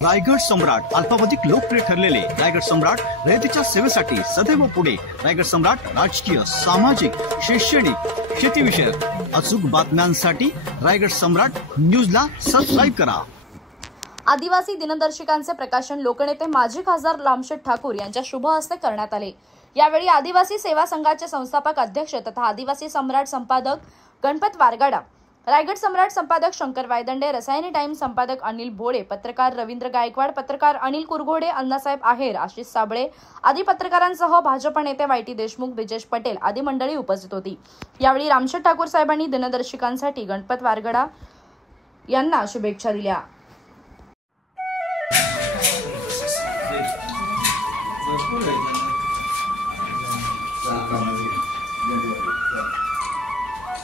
रायगड सम्राट अल्पावधीत लोकप्रिय ठरलेले रायगड सम्राट रयतेच्या सेवेसाठी सदैव पुढे। रायगड सम्राट राजकीय, सामाजिक, शैक्षणिक, शेतीविषयक अचूक बातम्यांसाठी रायगड सम्राट न्यूजला सबस्क्राइब करा। आदिवासी दिनदर्शिकांचे प्रकाशन लोकनेते माजी खासदार रामशेठ ठाकूर यांच्या शुभ हस्ते करण्यात आले। यावेळी आदिवासी सेवा संघाचे संस्थापक अध्यक्ष तथा आदिवासी सम्राट संपादक गणपत वारगाडा, रायगड सम्राट संपादक शंकर वायदंडे, रसायनी टाइम्स संपादक अनिल भोळे, पत्रकार रवींद्र गायकवाड, पत्रकार अनिल कुरघोडे, अण्णासाहेब आहेर, आशिष साबळे आदी पत्रकारांसह भाजप नेते वायटी देशमुख, ब्रिजेश पटेल आदी मंडळी उपस्थित होती। यावेळी रामशेठ ठाकूर साहेबांनी दिनदर्शिकांसाठी गणपत वारगाडा यांना शुभेच्छा दिल्या।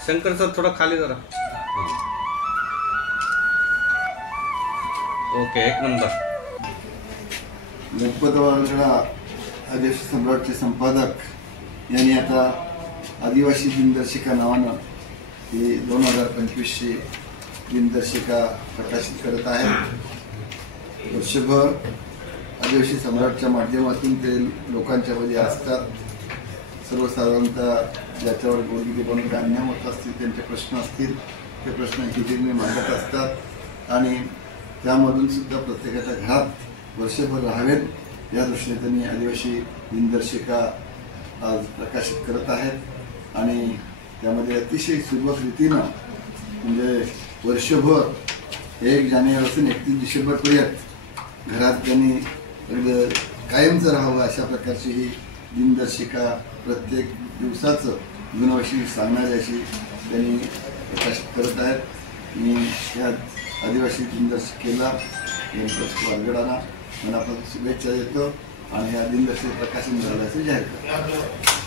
शंकर सर थोड़ा खाली जरा। ओके, एक नंबर। गणपत वारगाडा आदिवासी सम्राटचे संपादक यांनी आता आदिवासी दिनदर्शिका नावानं ही 2025 ची दिनदर्शिका प्रकाशित करत आहेत। वर्षभर आदिवासी सम्राटच्या माध्यमातून ते लोकांच्या मध्ये असतात। सर्वसाधारणतः ज्याच्यावर गोडगिरी बनवून अन्याय होत असतील, त्यांचे प्रश्न असतील, ते प्रश्न हिरीने मांडत असतात आणि त्यामधून सुद्धा प्रत्येकाच्या घरात वर्षभर राहावेत या दृष्टीने त्यांनी आदिवासी दिनदर्शिका आज प्रकाशित करत आहेत आणि त्यामध्ये अतिशय सुबक रीतीनं म्हणजे वर्षभर 1 जानेवारीपासून 31 डिसेंबरपर्यंत घरात त्यांनी कायमचं राहावं अशा प्रकारची ही दिनदर्शिका प्रत्येक दिवसाचं गुणवैशिष्ट्य सांगणारी अशी त्यांनी प्रकाशित करत आहेत। मी या आदिवासी दिनदर्शिकेला गणपत वारगाडांना मनापासून शुभेच्छा देतो आणि या दिनदर्शिका प्रकाशन झाल्याचं जाहीर करतो।